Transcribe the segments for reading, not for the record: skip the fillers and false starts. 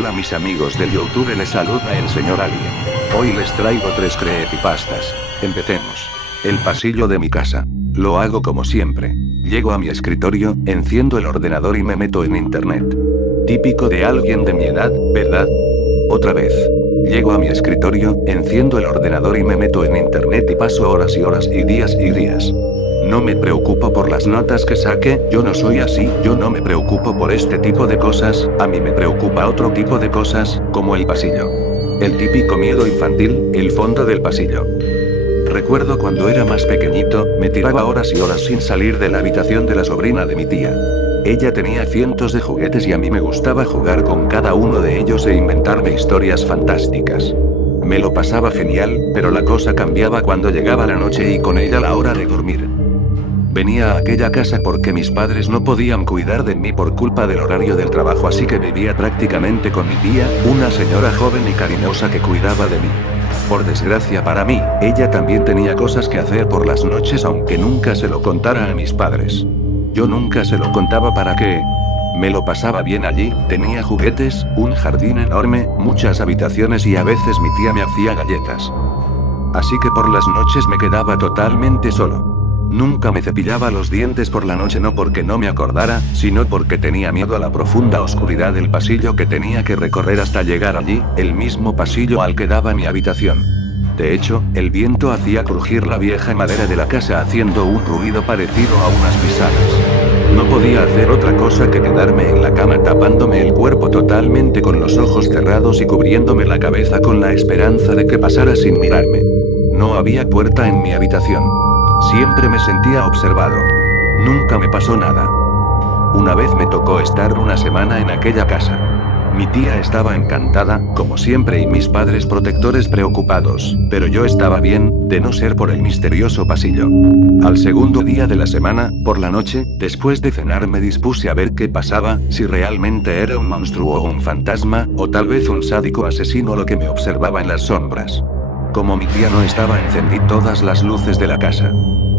Hola mis amigos del YouTube, les saluda el señor Alien. Hoy les traigo 3 creepypastas. Empecemos. El pasillo de mi casa. Lo hago como siempre. Llego a mi escritorio, enciendo el ordenador y me meto en internet. Típico de alguien de mi edad, ¿verdad? Otra vez. Llego a mi escritorio, enciendo el ordenador y me meto en internet y paso horas y horas y días y días. No me preocupo por las notas que saque, yo no soy así, yo no me preocupo por este tipo de cosas, a mí me preocupa otro tipo de cosas, como el pasillo. El típico miedo infantil, el fondo del pasillo. Recuerdo cuando era más pequeñito, me tiraba horas y horas sin salir de la habitación de la sobrina de mi tía. Ella tenía cientos de juguetes y a mí me gustaba jugar con cada uno de ellos e inventarme historias fantásticas. Me lo pasaba genial, pero la cosa cambiaba cuando llegaba la noche y con ella la hora de dormir. Venía a aquella casa porque mis padres no podían cuidar de mí por culpa del horario del trabajo, así que vivía prácticamente con mi tía, una señora joven y cariñosa que cuidaba de mí. Por desgracia para mí, ella también tenía cosas que hacer por las noches, aunque nunca se lo contara a mis padres. Yo nunca se lo contaba para qué. Me lo pasaba bien allí, tenía juguetes, un jardín enorme, muchas habitaciones y a veces mi tía me hacía galletas. Así que por las noches me quedaba totalmente solo. Nunca me cepillaba los dientes por la noche, no porque no me acordara, sino porque tenía miedo a la profunda oscuridad del pasillo que tenía que recorrer hasta llegar allí, el mismo pasillo al que daba mi habitación. De hecho, el viento hacía crujir la vieja madera de la casa haciendo un ruido parecido a unas pisadas. No podía hacer otra cosa que quedarme en la cama tapándome el cuerpo totalmente con los ojos cerrados y cubriéndome la cabeza con la esperanza de que pasara sin mirarme. No había puerta en mi habitación. Siempre me sentía observado. Nunca me pasó nada. Una vez me tocó estar una semana en aquella casa. Mi tía estaba encantada, como siempre, y mis padres protectores preocupados, pero yo estaba bien, de no ser por el misterioso pasillo. Al segundo día de la semana, por la noche, después de cenar me dispuse a ver qué pasaba, si realmente era un monstruo o un fantasma, o tal vez un sádico asesino lo que me observaba en las sombras. Como mi tía no estaba, encendí todas las luces de la casa.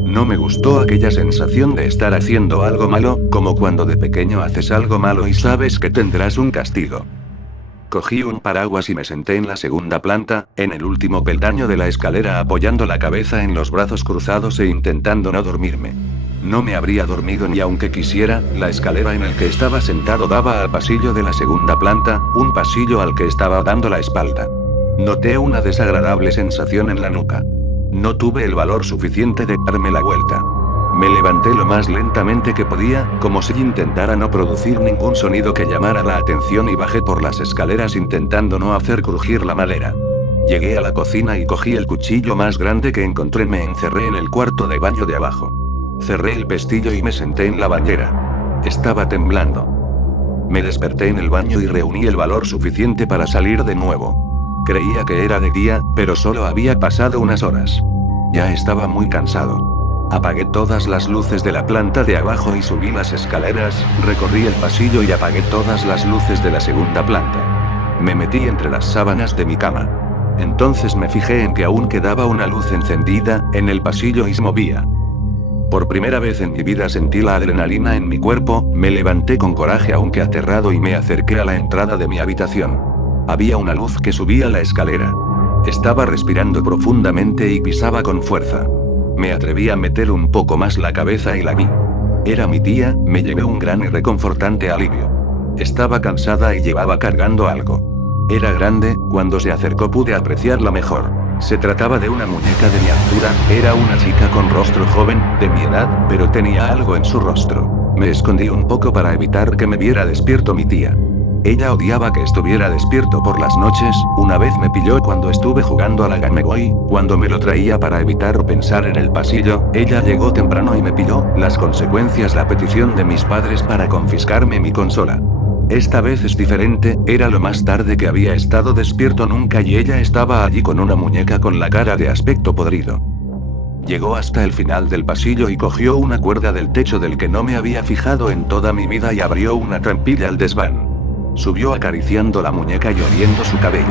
No me gustó aquella sensación de estar haciendo algo malo, como cuando de pequeño haces algo malo y sabes que tendrás un castigo. Cogí un paraguas y me senté en la segunda planta, en el último peldaño de la escalera, apoyando la cabeza en los brazos cruzados e intentando no dormirme. No me habría dormido ni aunque quisiera, la escalera en el que estaba sentado daba al pasillo de la segunda planta, un pasillo al que estaba dando la espalda. Noté una desagradable sensación en la nuca. No tuve el valor suficiente de darme la vuelta. Me levanté lo más lentamente que podía, como si intentara no producir ningún sonido que llamara la atención, y bajé por las escaleras intentando no hacer crujir la madera. Llegué a la cocina y cogí el cuchillo más grande que encontré. Me encerré en el cuarto de baño de abajo. Cerré el pestillo y me senté en la bañera. Estaba temblando. Me desperté en el baño y reuní el valor suficiente para salir de nuevo. Creía que era de día, pero solo había pasado unas horas. Ya estaba muy cansado. Apagué todas las luces de la planta de abajo y subí las escaleras, recorrí el pasillo y apagué todas las luces de la segunda planta. Me metí entre las sábanas de mi cama. Entonces me fijé en que aún quedaba una luz encendida en el pasillo y se movía. Por primera vez en mi vida sentí la adrenalina en mi cuerpo, me levanté con coraje aunque aterrado y me acerqué a la entrada de mi habitación. Había una luz que subía la escalera. Estaba respirando profundamente y pisaba con fuerza. Me atreví a meter un poco más la cabeza y la vi. Era mi tía, me llevé un gran y reconfortante alivio. Estaba cansada y llevaba cargando algo. Era grande, cuando se acercó pude apreciarla mejor. Se trataba de una muñeca de mi altura, era una chica con rostro joven, de mi edad, pero tenía algo en su rostro. Me escondí un poco para evitar que me viera despierto mi tía. Ella odiaba que estuviera despierto por las noches. Una vez me pilló cuando estuve jugando a la Game Boy, cuando me lo traía para evitar pensar en el pasillo. Ella llegó temprano y me pilló, las consecuencias, la petición de mis padres para confiscarme mi consola. Esta vez es diferente, era lo más tarde que había estado despierto nunca y ella estaba allí con una muñeca con la cara de aspecto podrido. Llegó hasta el final del pasillo y cogió una cuerda del techo del que no me había fijado en toda mi vida y abrió una trampilla al desván. Subió acariciando la muñeca y oliendo su cabello.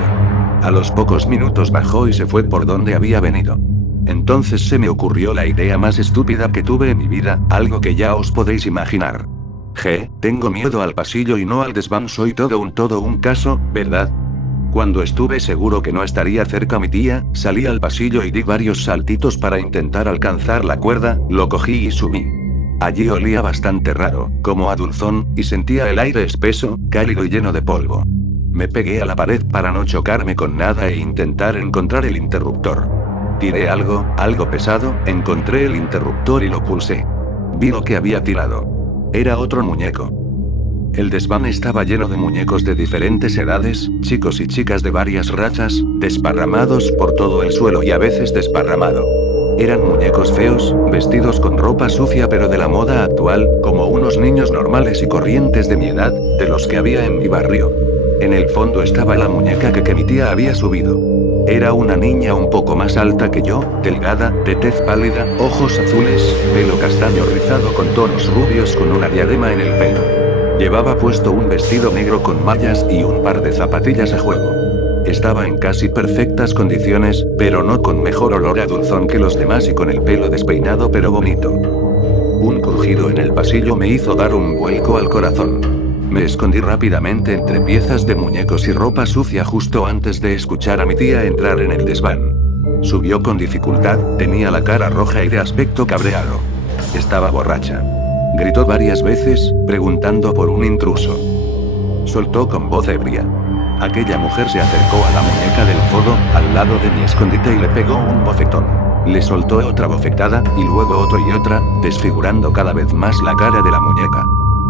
A los pocos minutos bajó y se fue por donde había venido. Entonces se me ocurrió la idea más estúpida que tuve en mi vida, algo que ya os podéis imaginar. Tengo miedo al pasillo y no al desván. Soy todo un caso, ¿verdad? Cuando estuve seguro que no estaría cerca mi tía, salí al pasillo y di varios saltitos para intentar alcanzar la cuerda, lo cogí y subí. Allí olía bastante raro, como a dulzón, y sentía el aire espeso, cálido y lleno de polvo. Me pegué a la pared para no chocarme con nada e intentar encontrar el interruptor. Tiré algo pesado, encontré el interruptor y lo pulsé. Vi lo que había tirado. Era otro muñeco. El desván estaba lleno de muñecos de diferentes edades, chicos y chicas de varias razas, desparramados por todo el suelo y a veces desparramado. Eran muñecos feos, vestidos con ropa sucia pero de la moda actual, como unos niños normales y corrientes de mi edad, de los que había en mi barrio. En el fondo estaba la muñeca que mi tía había subido. Era una niña un poco más alta que yo, delgada, de tez pálida, ojos azules, pelo castaño rizado con tonos rubios con una diadema en el pelo. Llevaba puesto un vestido negro con mallas y un par de zapatillas a juego. Estaba en casi perfectas condiciones, pero no con mejor olor a dulzón que los demás y con el pelo despeinado pero bonito. Un crujido en el pasillo me hizo dar un vuelco al corazón. Me escondí rápidamente entre piezas de muñecos y ropa sucia justo antes de escuchar a mi tía entrar en el desván. Subió con dificultad, tenía la cara roja y de aspecto cabreado. Estaba borracha. Gritó varias veces, preguntando por un intruso. Soltó con voz ebria. Aquella mujer se acercó a la muñeca del codo, al lado de mi escondite y le pegó un bofetón. Le soltó otra bofetada, y luego otro y otra, desfigurando cada vez más la cara de la muñeca.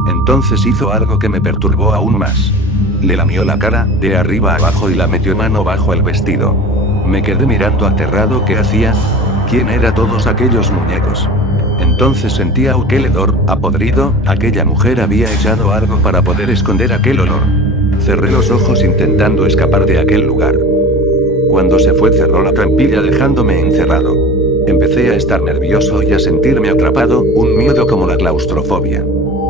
Entonces hizo algo que me perturbó aún más. Le lamió la cara, de arriba a abajo y la metió mano bajo el vestido. Me quedé mirando aterrado. ¿Qué hacía? ¿Quién eran todos aquellos muñecos? Entonces sentía aquel hedor, podrido. Aquella mujer había echado algo para poder esconder aquel olor. Cerré los ojos intentando escapar de aquel lugar. Cuando se fue cerró la trampilla dejándome encerrado. Empecé a estar nervioso y a sentirme atrapado, un miedo como la claustrofobia.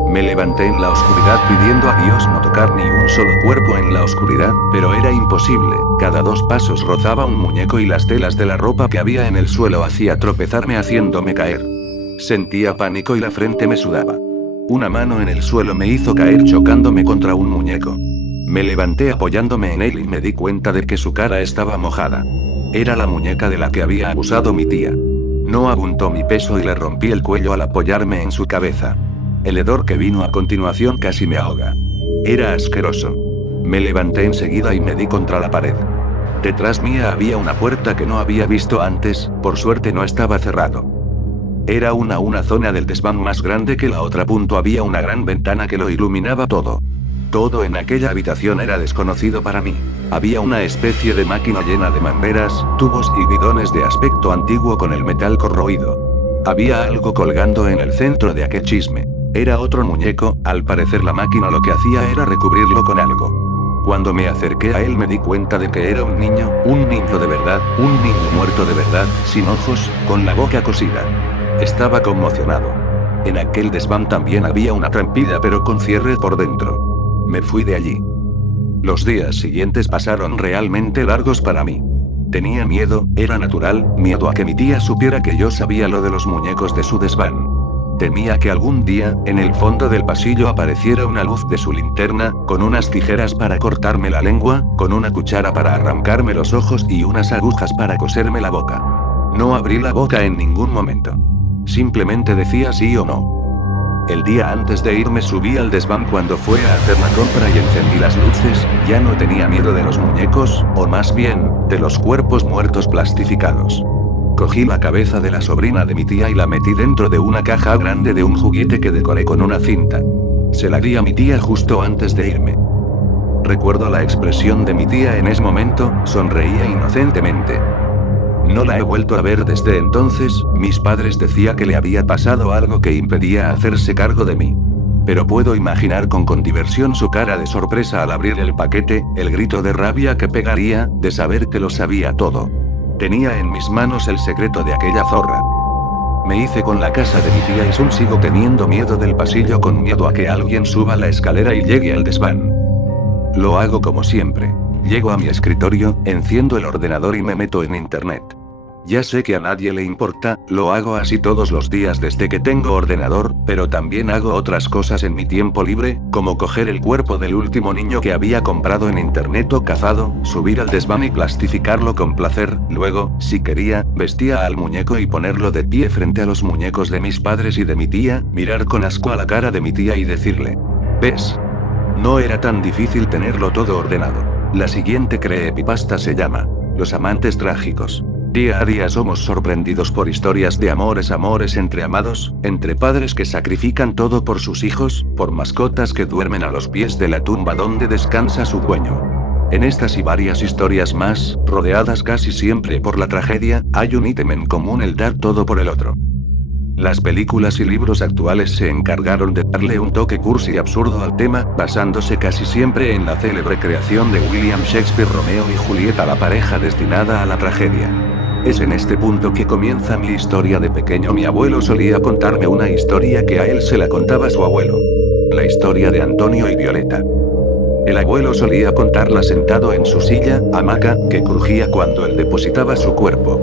Me levanté en la oscuridad pidiendo a Dios no tocar ni un solo cuerpo en la oscuridad, pero era imposible. Cada 2 pasos rozaba un muñeco y las telas de la ropa que había en el suelo hacía tropezarme haciéndome caer. Sentía pánico y la frente me sudaba. Una mano en el suelo me hizo caer chocándome contra un muñeco. Me levanté apoyándome en él y me di cuenta de que su cara estaba mojada. Era la muñeca de la que había abusado mi tía. No aguantó mi peso y le rompí el cuello al apoyarme en su cabeza. El hedor que vino a continuación casi me ahoga. Era asqueroso. Me levanté enseguida y me di contra la pared. Detrás mía había una puerta que no había visto antes, por suerte no estaba cerrado. Era una zona del desván más grande que la otra. Había una gran ventana que lo iluminaba todo. Todo en aquella habitación era desconocido para mí. Había una especie de máquina llena de mangueras, tubos y bidones de aspecto antiguo con el metal corroído. Había algo colgando en el centro de aquel chisme. Era otro muñeco, al parecer la máquina lo que hacía era recubrirlo con algo. Cuando me acerqué a él me di cuenta de que era un niño de verdad, un niño muerto de verdad, sin ojos, con la boca cosida. Estaba conmocionado. En aquel desván también había una trampilla pero con cierre por dentro. Me fui de allí. Los días siguientes pasaron realmente largos para mí. Tenía miedo, era natural, miedo a que mi tía supiera que yo sabía lo de los muñecos de su desván. Temía que algún día, en el fondo del pasillo apareciera una luz de su linterna, con unas tijeras para cortarme la lengua, con una cuchara para arrancarme los ojos y unas agujas para coserme la boca. No abrí la boca en ningún momento. Simplemente decía sí o no. El día antes de irme subí al desván cuando fue a hacer la compra y encendí las luces. Ya no tenía miedo de los muñecos, o más bien, de los cuerpos muertos plastificados. Cogí la cabeza de la sobrina de mi tía y la metí dentro de una caja grande de un juguete que decoré con una cinta. Se la di a mi tía justo antes de irme. Recuerdo la expresión de mi tía en ese momento, sonreía inocentemente. No la he vuelto a ver desde entonces. Mis padres decían que le había pasado algo que impedía hacerse cargo de mí. Pero puedo imaginar con diversión su cara de sorpresa al abrir el paquete, el grito de rabia que pegaría, de saber que lo sabía todo. Tenía en mis manos el secreto de aquella zorra. Me hice con la casa de mi tía y sigo teniendo miedo del pasillo, con miedo a que alguien suba la escalera y llegue al desván. Lo hago como siempre. Llego a mi escritorio, enciendo el ordenador y me meto en internet. Ya sé que a nadie le importa, lo hago así todos los días desde que tengo ordenador, pero también hago otras cosas en mi tiempo libre, como coger el cuerpo del último niño que había comprado en internet o cazado, subir al desván y plastificarlo con placer, luego, si quería, vestía al muñeco y ponerlo de pie frente a los muñecos de mis padres y de mi tía, mirar con asco a la cara de mi tía y decirle: ¿ves? No era tan difícil tenerlo todo ordenado. La siguiente creepypasta se llama Los amantes trágicos. Día a día somos sorprendidos por historias de amores entre amados, entre padres que sacrifican todo por sus hijos, por mascotas que duermen a los pies de la tumba donde descansa su dueño. En estas y varias historias más, rodeadas casi siempre por la tragedia, hay un ítem en común: el dar todo por el otro. Las películas y libros actuales se encargaron de darle un toque cursi y absurdo al tema, basándose casi siempre en la célebre creación de William Shakespeare Romeo y Julieta, la pareja destinada a la tragedia. Es en este punto que comienza mi historia. De pequeño mi abuelo solía contarme una historia que a él se la contaba su abuelo. La historia de Antonio y Violeta. El abuelo solía contarla sentado en su silla, hamaca, que crujía cuando él depositaba su cuerpo.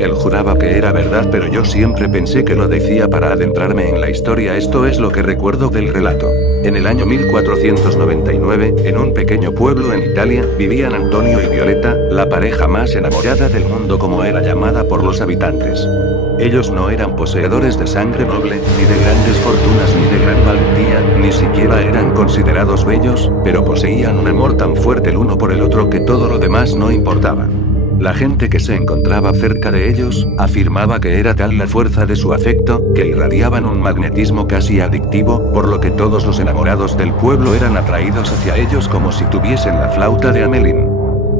Él juraba que era verdad, pero yo siempre pensé que lo decía para adentrarme en la historia. Esto es lo que recuerdo del relato. En el año 1499, en un pequeño pueblo en Italia, vivían Antonio y Violeta, la pareja más enamorada del mundo, como era llamada por los habitantes. Ellos no eran poseedores de sangre noble, ni de grandes fortunas, ni de gran valentía, ni siquiera eran considerados bellos, pero poseían un amor tan fuerte el uno por el otro que todo lo demás no importaba. La gente que se encontraba cerca de ellos, afirmaba que era tal la fuerza de su afecto, que irradiaban un magnetismo casi adictivo, por lo que todos los enamorados del pueblo eran atraídos hacia ellos como si tuviesen la flauta de Hamelin.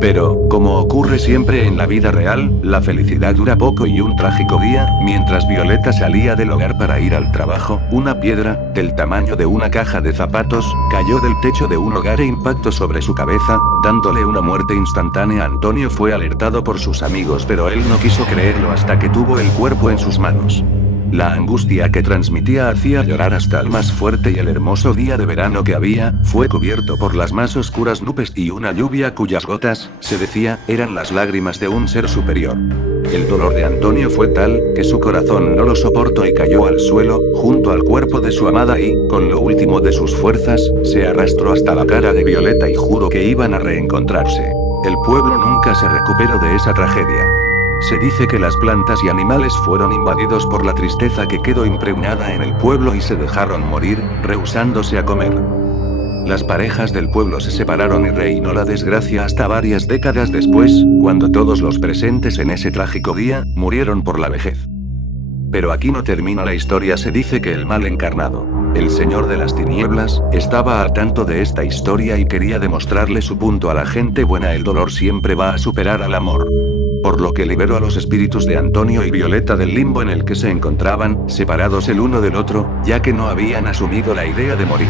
Pero, como ocurre siempre en la vida real, la felicidad dura poco y un trágico día, mientras Violeta salía del hogar para ir al trabajo, una piedra, del tamaño de una caja de zapatos, cayó del techo de un hogar e impactó sobre su cabeza, dándole una muerte instantánea. Antonio fue alertado por sus amigos, pero él no quiso creerlo hasta que tuvo el cuerpo en sus manos. La angustia que transmitía hacía llorar hasta al más fuerte, y el hermoso día de verano que había, fue cubierto por las más oscuras nubes y una lluvia cuyas gotas, se decía, eran las lágrimas de un ser superior. El dolor de Antonio fue tal, que su corazón no lo soportó y cayó al suelo, junto al cuerpo de su amada y, con lo último de sus fuerzas, se arrastró hasta la cara de Violeta y juró que iban a reencontrarse. El pueblo nunca se recuperó de esa tragedia. Se dice que las plantas y animales fueron invadidos por la tristeza que quedó impregnada en el pueblo y se dejaron morir, rehusándose a comer. Las parejas del pueblo se separaron y reinó la desgracia hasta varias décadas después, cuando todos los presentes en ese trágico día, murieron por la vejez. Pero aquí no termina la historia. Se dice que el mal encarnado, el Señor de las Tinieblas, estaba al tanto de esta historia y quería demostrarle su punto a la gente buena: el dolor siempre va a superar al amor. Por lo que liberó a los espíritus de Antonio y Violeta del limbo en el que se encontraban, separados el uno del otro, ya que no habían asumido la idea de morir.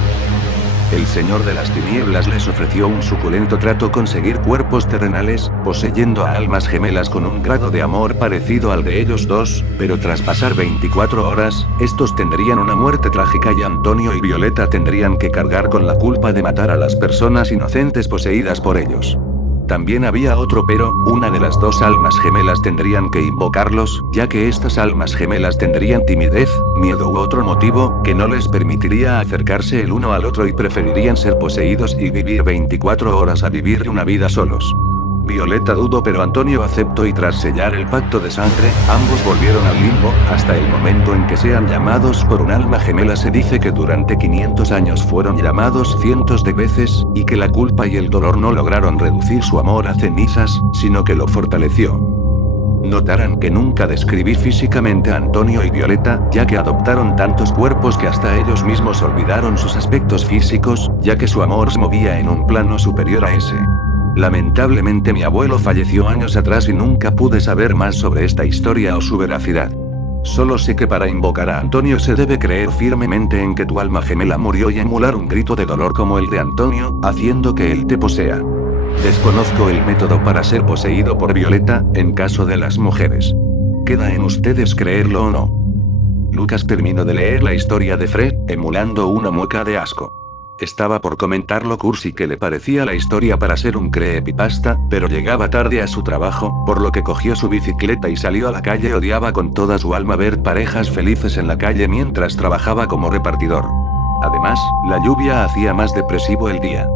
El Señor de las Tinieblas les ofreció un suculento trato: conseguir cuerpos terrenales, poseyendo a almas gemelas con un grado de amor parecido al de ellos dos, pero tras pasar 24 horas, estos tendrían una muerte trágica y Antonio y Violeta tendrían que cargar con la culpa de matar a las personas inocentes poseídas por ellos. También había otro pero: una de las dos almas gemelas tendrían que invocarlos, ya que estas almas gemelas tendrían timidez, miedo u otro motivo, que no les permitiría acercarse el uno al otro y preferirían ser poseídos y vivir 24 horas a vivir una vida solos. Violeta dudó, pero Antonio aceptó y tras sellar el pacto de sangre, ambos volvieron al limbo, hasta el momento en que sean llamados por un alma gemela. Se dice que durante 500 años fueron llamados cientos de veces, y que la culpa y el dolor no lograron reducir su amor a cenizas, sino que lo fortaleció. Notarán que nunca describí físicamente a Antonio y Violeta, ya que adoptaron tantos cuerpos que hasta ellos mismos olvidaron sus aspectos físicos, ya que su amor se movía en un plano superior a ese. Lamentablemente mi abuelo falleció años atrás y nunca pude saber más sobre esta historia o su veracidad. Solo sé que para invocar a Antonio se debe creer firmemente en que tu alma gemela murió y emular un grito de dolor como el de Antonio, haciendo que él te posea. Desconozco el método para ser poseído por Violeta, en caso de las mujeres. Queda en ustedes creerlo o no. Lucas terminó de leer la historia de Fred, emulando una mueca de asco. Estaba por comentar lo cursi que le parecía la historia para ser un creepypasta, pero llegaba tarde a su trabajo, por lo que cogió su bicicleta y salió a la calle. Odiaba con toda su alma ver parejas felices en la calle mientras trabajaba como repartidor. Además, la lluvia hacía más depresivo el día.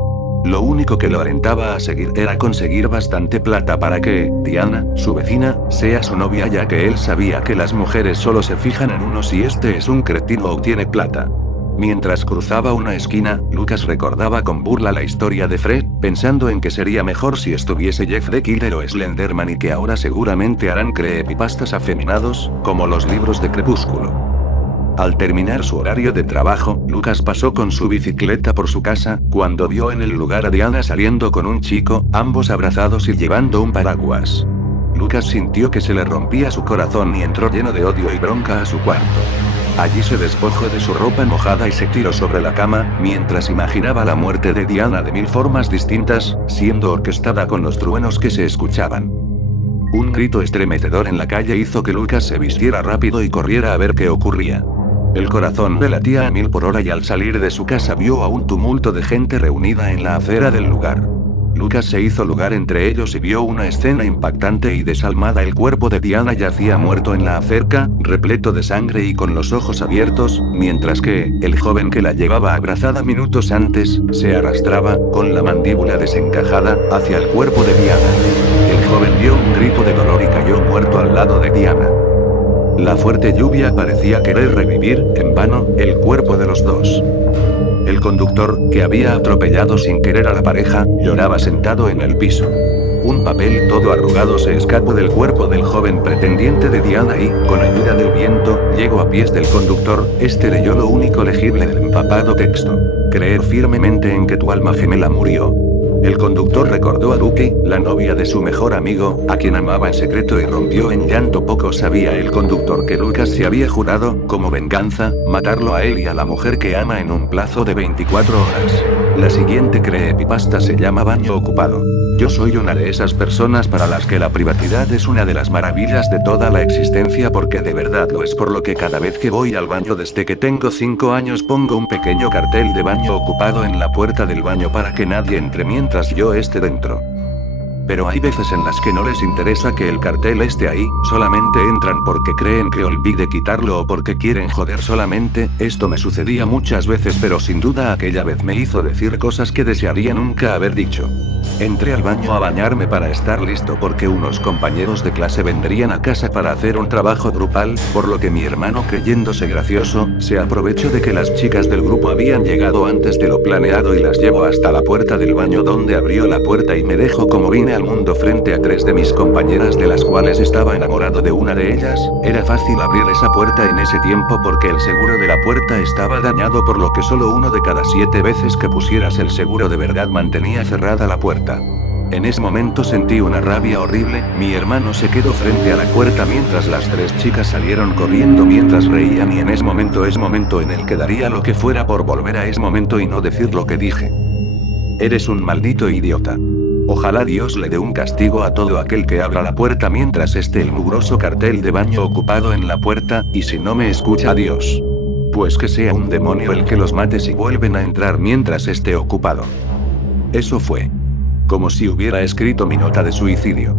Lo único que lo alentaba a seguir era conseguir bastante plata para que Diana, su vecina, sea su novia, ya que él sabía que las mujeres solo se fijan en uno si este es un cretino o tiene plata. Mientras cruzaba una esquina, Lucas recordaba con burla la historia de Fred, pensando en que sería mejor si estuviese Jeff the Killer o Slenderman y que ahora seguramente harán creepypastas afeminados, como los libros de Crepúsculo. Al terminar su horario de trabajo, Lucas pasó con su bicicleta por su casa, cuando vio en el lugar a Diana saliendo con un chico, ambos abrazados y llevando un paraguas. Lucas sintió que se le rompía su corazón y entró lleno de odio y bronca a su cuarto. Allí se despojó de su ropa mojada y se tiró sobre la cama, mientras imaginaba la muerte de Diana de 1000 formas distintas, siendo orquestada con los truenos que se escuchaban. Un grito estremecedor en la calle hizo que Lucas se vistiera rápido y corriera a ver qué ocurría. El corazón le latía a 1000 por hora y al salir de su casa vio a un tumulto de gente reunida en la acera del lugar. Lucas se hizo lugar entre ellos y vio una escena impactante y desalmada. El cuerpo de Diana yacía muerto en la acera, repleto de sangre y con los ojos abiertos, mientras que, el joven que la llevaba abrazada minutos antes, se arrastraba, con la mandíbula desencajada, hacia el cuerpo de Diana. El joven dio un grito de dolor y cayó muerto al lado de Diana. La fuerte lluvia parecía querer revivir, en vano, el cuerpo de los dos. El conductor, que había atropellado sin querer a la pareja, lloraba sentado en el piso. Un papel todo arrugado se escapó del cuerpo del joven pretendiente de Diana y, con ayuda del viento, llegó a pies del conductor. Este leyó lo único legible del empapado texto: creer firmemente en que tu alma gemela murió. El conductor recordó a Duque, la novia de su mejor amigo, a quien amaba en secreto, y rompió en llanto. Poco sabía el conductor que Lucas se había jurado, como venganza, matarlo a él y a la mujer que ama en un plazo de 24 horas. La siguiente creepypasta se llama Baño Ocupado. Yo soy una de esas personas para las que la privacidad es una de las maravillas de toda la existencia, porque de verdad lo es, por lo que cada vez que voy al baño desde que tengo 5 años pongo un pequeño cartel de baño ocupado en la puerta del baño para que nadie entre mientras yo esté dentro. Pero hay veces en las que no les interesa que el cartel esté ahí, solamente entran porque creen que olvide quitarlo o porque quieren joder solamente. Esto me sucedía muchas veces, pero sin duda aquella vez me hizo decir cosas que desearía nunca haber dicho. Entré al baño a bañarme para estar listo porque unos compañeros de clase vendrían a casa para hacer un trabajo grupal, por lo que mi hermano, creyéndose gracioso, se aprovechó de que las chicas del grupo habían llegado antes de lo planeado y las llevó hasta la puerta del baño, donde abrió la puerta y me dejó como vine al mundo frente a 3 de mis compañeras, de las cuales estaba enamorado de una de ellas. Era fácil abrir esa puerta en ese tiempo porque el seguro de la puerta estaba dañado, por lo que solo 1 de cada 7 veces que pusieras el seguro de verdad mantenía cerrada la puerta. En ese momento sentí una rabia horrible. Mi hermano se quedó frente a la puerta mientras las 3 chicas salieron corriendo mientras reían, y en ese momento es momento en el que daría lo que fuera por volver a ese momento y no decir lo que dije. Eres un maldito idiota. Ojalá Dios le dé un castigo a todo aquel que abra la puerta mientras esté el mugroso cartel de baño ocupado en la puerta, y si no me escucha a Dios, pues que sea un demonio el que los mate si vuelven a entrar mientras esté ocupado. Eso fue como si hubiera escrito mi nota de suicidio.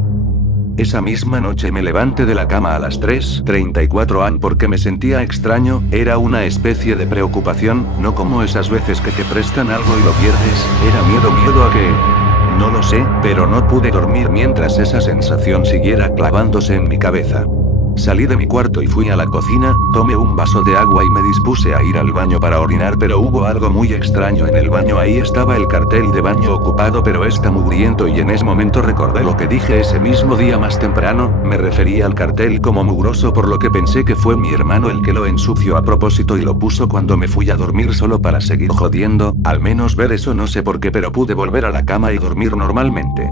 Esa misma noche me levanté de la cama a las 3:34 am porque me sentía extraño. Era una especie de preocupación, no como esas veces que te prestan algo y lo pierdes. Era miedo a que... no lo sé, pero no pude dormir mientras esa sensación siguiera clavándose en mi cabeza. Salí de mi cuarto y fui a la cocina, tomé un vaso de agua y me dispuse a ir al baño para orinar, pero hubo algo muy extraño en el baño. Ahí estaba el cartel de baño ocupado, pero está mugriento, y en ese momento recordé lo que dije ese mismo día más temprano. Me refería al cartel como mugroso, por lo que pensé que fue mi hermano el que lo ensució a propósito y lo puso cuando me fui a dormir solo para seguir jodiendo. Al menos ver eso, no sé por qué, pero pude volver a la cama y dormir normalmente.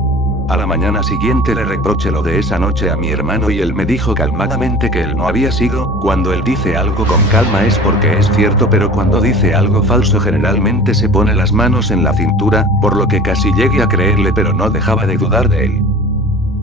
A la mañana siguiente le reproché lo de esa noche a mi hermano y él me dijo calmadamente que él no había sido. Cuando él dice algo con calma es porque es cierto, pero cuando dice algo falso generalmente se pone las manos en la cintura, por lo que casi llegué a creerle, pero no dejaba de dudar de él.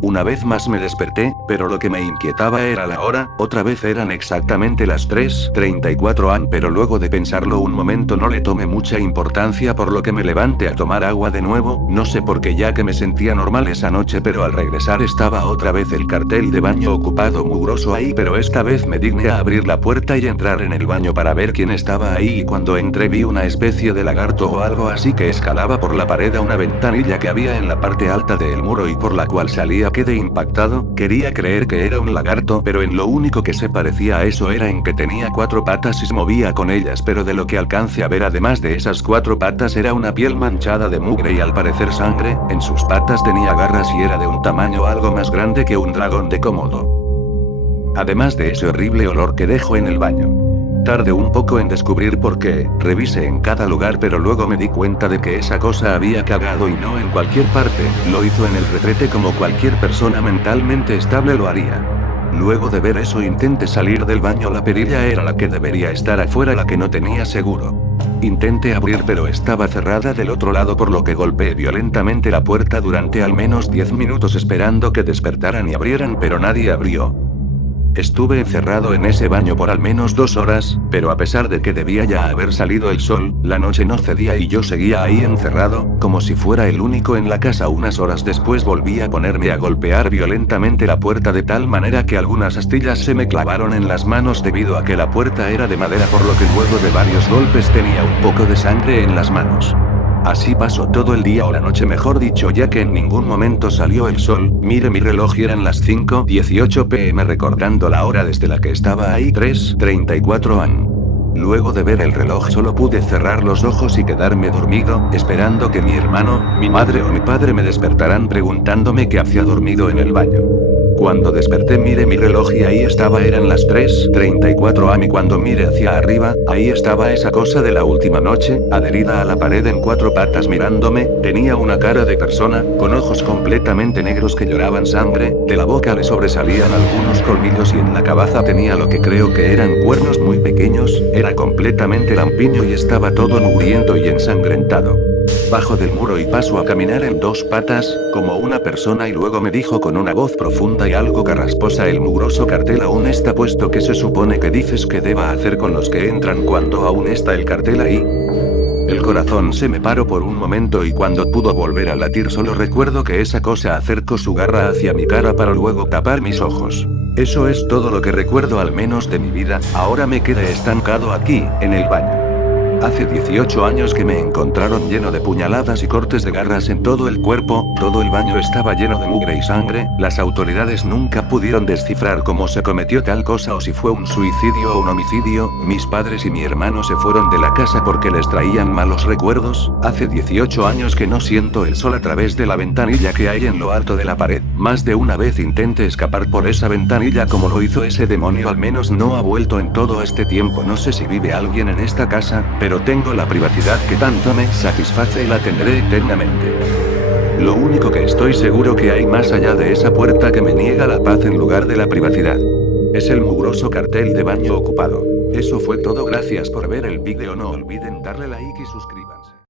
Una vez más me desperté, pero lo que me inquietaba era la hora, otra vez eran exactamente las 3:34 am, pero luego de pensarlo un momento no le tomé mucha importancia por lo que me levanté a tomar agua de nuevo, no sé por qué ya que me sentía normal esa noche, pero al regresar estaba otra vez el cartel de baño ocupado mugroso ahí, pero esta vez me digné a abrir la puerta y entrar en el baño para ver quién estaba ahí y cuando entré vi una especie de lagarto o algo así que escalaba por la pared a una ventanilla que había en la parte alta del muro y por la cual salía. Quedé impactado, quería creer que era un lagarto, pero en lo único que se parecía a eso era en que tenía 4 patas y se movía con ellas, pero de lo que alcance a ver además de esas 4 patas era una piel manchada de mugre y al parecer sangre, en sus patas tenía garras y era de un tamaño algo más grande que un dragón de Komodo. Además de ese horrible olor que dejó en el baño. Tardé un poco en descubrir por qué, revisé en cada lugar pero luego me di cuenta de que esa cosa había cagado y no en cualquier parte, lo hizo en el retrete como cualquier persona mentalmente estable lo haría. Luego de ver eso intenté salir del baño, la perilla era la que debería estar afuera, la que no tenía seguro. Intenté abrir pero estaba cerrada del otro lado por lo que golpeé violentamente la puerta durante al menos 10 minutos esperando que despertaran y abrieran pero nadie abrió. Estuve encerrado en ese baño por al menos 2 horas, pero a pesar de que debía ya haber salido el sol, la noche no cedía y yo seguía ahí encerrado, como si fuera el único en la casa. Unas horas después volví a ponerme a golpear violentamente la puerta de tal manera que algunas astillas se me clavaron en las manos debido a que la puerta era de madera, por lo que luego de varios golpes tenía un poco de sangre en las manos. Así pasó todo el día o la noche mejor dicho, ya que en ningún momento salió el sol. Miré mi reloj y eran las 5:18 pm recordando la hora desde la que estaba ahí, 3:34 am. Luego de ver el reloj solo pude cerrar los ojos y quedarme dormido, esperando que mi hermano, mi madre o mi padre me despertaran preguntándome qué hacía dormido en el baño. Cuando desperté miré mi reloj y ahí estaba, eran las 3:34 am y cuando miré hacia arriba, ahí estaba esa cosa de la última noche, adherida a la pared en 4 patas mirándome, tenía una cara de persona, con ojos completamente negros que lloraban sangre, de la boca le sobresalían algunos colmillos y en la cabeza tenía lo que creo que eran cuernos muy pequeños, era completamente lampiño y estaba todo mugriento y ensangrentado. Bajo del muro y paso a caminar en 2 patas, como una persona y luego me dijo con una voz profunda y algo carrasposa: el mugroso cartel aún está puesto. ¿Qué se supone que dices que deba hacer con los que entran cuando aún está el cartel ahí? El corazón se me paró por un momento y cuando pudo volver a latir solo recuerdo que esa cosa acercó su garra hacia mi cara para luego tapar mis ojos. Eso es todo lo que recuerdo al menos de mi vida. Ahora me quedé estancado aquí, en el baño. Hace 18 años que me encontraron lleno de puñaladas y cortes de garras en todo el cuerpo, todo el baño estaba lleno de mugre y sangre. Las autoridades nunca pudieron descifrar cómo se cometió tal cosa o si fue un suicidio o un homicidio. Mis padres y mi hermano se fueron de la casa porque les traían malos recuerdos. Hace 18 años que no siento el sol a través de la ventanilla que hay en lo alto de la pared. Más de una vez intenté escapar por esa ventanilla como lo hizo ese demonio, al menos no ha vuelto en todo este tiempo. No sé si vive alguien en esta casa, pero tengo la privacidad que tanto me satisface y la tendré eternamente. Lo único que estoy seguro que hay más allá de esa puerta que me niega la paz en lugar de la privacidad es el mugroso cartel de baño ocupado. Eso fue todo, gracias por ver el vídeo, no olviden darle like y suscribirse.